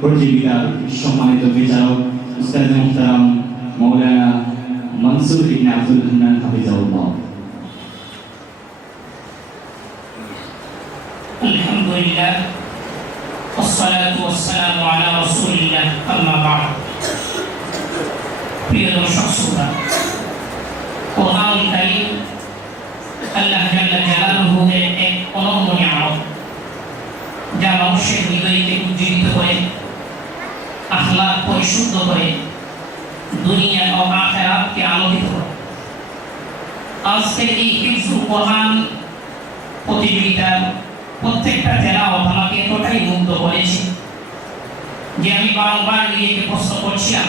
প্রতিযোগিতার সম্মানিত বিচারক উস্তাদ মুহতারাম মাওলানা মনসুর ইবনে আব্দুল হান্নান হাফিজাহুল্লাহ। আলহামদুলিল্লাহ والصلاة والسلام على رسول الله أما بعد প্রিয় দর্শক শ্রোতা, কোরআনুল কারীম আল্লাহ জাল্লা জালালুহু এর এক অনন্য নিয়ামত, যা মানুষের হৃদয়কে উজ্জীবিত করে, আখলাক পরিশুদ্ধ করে, দুনিয়া ও আখিরাতকে আলোকিত করে। আজকের এই হিফজুল কোরআন প্রতিযোগিতার প্রত্যেকটা তেলাওয়াত আমাকে এতটাই মুগ্ধ করেছে যে আমি বারংবার নিজেকে প্রশ্ন করছিলাম,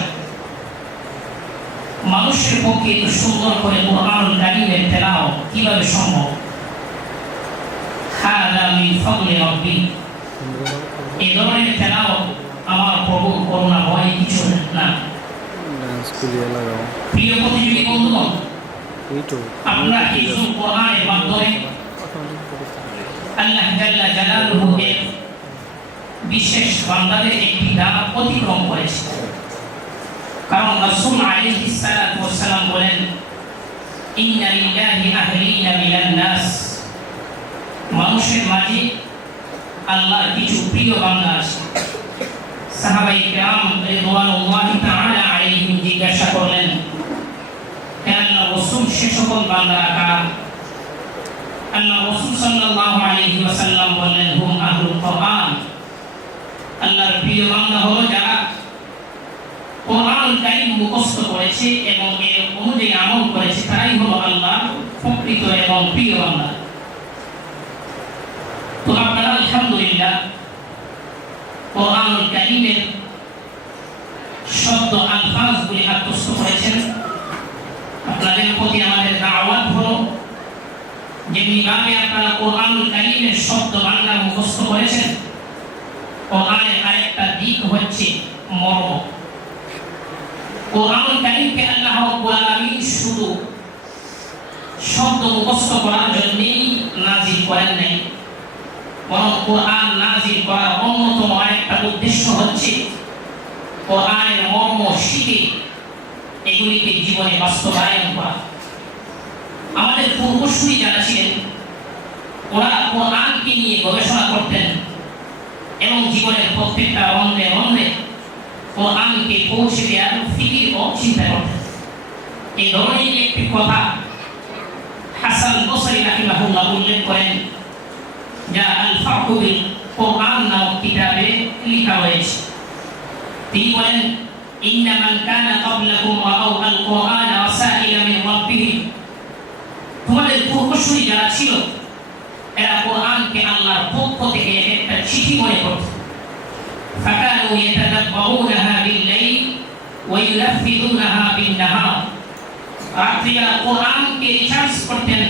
মানুষের পক্ষে এত সুন্দর করে কোরআনুল কারীমের তেলাওয়াত কিভাবে সম্ভব? হাযা মিন ফাদলি রাব্বি। এই ধরনের তেলাওয়াত আমার প্রভুর করুণা ভয় কিছু না। প্রিয় প্রতিযোগী বন্ধুগণ, আমরা হিফজুল কোরআনের মাধ্যমে আল্লাহ জাল্লা জালালুহু এর বিশেষ বান্দাদের একটি ধাপ অতিক্রম করেছে। কারণ রাসূল আলাইহিস সালাতু ওয়াস সালাম বলেন, ইন্না লিল্লাহি আহলিনা মিনান নাস, মানুষের মাঝে আল্লাহর কিছু প্রিয় বান্দা আছে। সাহাবায়ে কিরাম রিদওয়ানুল্লাহি তাআলা আলাইহিম জিজ্ঞাসা করলেন, হে আল্লাহর রাসূল, সে সকল বান্দারা কারা? আল্লাহ রাসূল সাল্লাল্লাহু আলাইহি ওয়াসাল্লাম বললেন, হুম আহলুল কোরআন, আল্লাহর প্রিয় বান্দা হলো যারা কোরআনুল কারীম মুখস্থ করেছে এবং এর অনুযায়ী আমল করেছে, তারাই হলো আল্লাহর প্রকৃত এবং প্রিয় বান্দা। তো আপনারা আলহামদুলিল্লাহ কোরআনুল কারীমের শব্দ আলফাজগুলি আত্মস্থ করেছেন। আপনাদের প্রতি আমাদের দাওয়াত হলো, যেভাবে আপনারা কোরআনুল কারীমের শব্দ বাংলা মুখস্থ করেছেন, কোরআনের আরেকটা দিক হচ্ছে মর্ম। কোরআনুল কারীমকে আল্লাহ রাব্বুল আলামিন শুধু শব্দ মুখস্থ করার জন্যই নাজিল করেন নাই, বরং কোরআন নাজিল করার অন্যতম আরেকটা উদ্দেশ্য হচ্ছে কোরআনের মর্ম শিখে এগুলিকে জীবনে বাস্তবায়ন করা। আমাদের পূর্বসূরি যারা ছিলেন, ওরা কোরআনকে নিয়ে গবেষণা করতেন এবং জীবনের প্রত্যেকটা রন্ধে রন্ধে কোরআনকে পৌঁছে দেওয়ার ফিকির ও চিন্তা করতেন। এই ধরনের একটি কথা হাসান বসরি রাহিমাহুল্লাহ উল্লেখ করেন, যা আল ফাকহু বিল কোরআন নামক কিতাবে লেখা হয়েছে। তিনি বলেন, ইন্না মান কানা ক্বাবলাকুম রাআউ আল কোরআন রাসাইলা মিন রাব্বিহিম, তোমাদের পূর্বসূরি যারা ছিল, এরা কোরআনকে আল্লাহর পক্ষ থেকে একটা চিঠি মনে করত। ফাকানু ইয়াতাদাব্বারুনাহা বিল-লাইল ওয়া ইউনাফিযুনাহা বিন-নাহার, রাত্রে এরা কোরআনকে রিসার্চ করতেন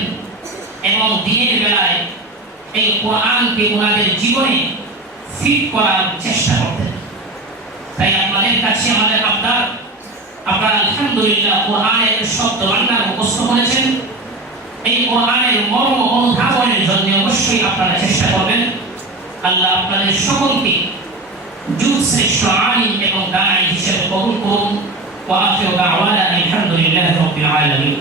এবং দিনের বেলায় এই কোরআনকে ওনাদের জীবনে ফিট করার চেষ্টা করতেন। তাই আপনাদের কাছে আমাদের আবদার, আপনারা আলহামদুলিল্লাহ কোরআনের শব্দ বাংলা মুখস্থ করেছেন। এই কোরআনের মর্ম অনুধাবনের জন্য অবশ্যই আপনারা চেষ্টা করবেন। আল্লাহ আপনাদের সকলকে যুগ শ্রেষ্ঠ আলিম এবং দাঈ হিসেবে কবুল করুন। ওয়া আখিরু দাওয়ানা আলহামদুলিল্লাহি রাব্বিল আলামিন।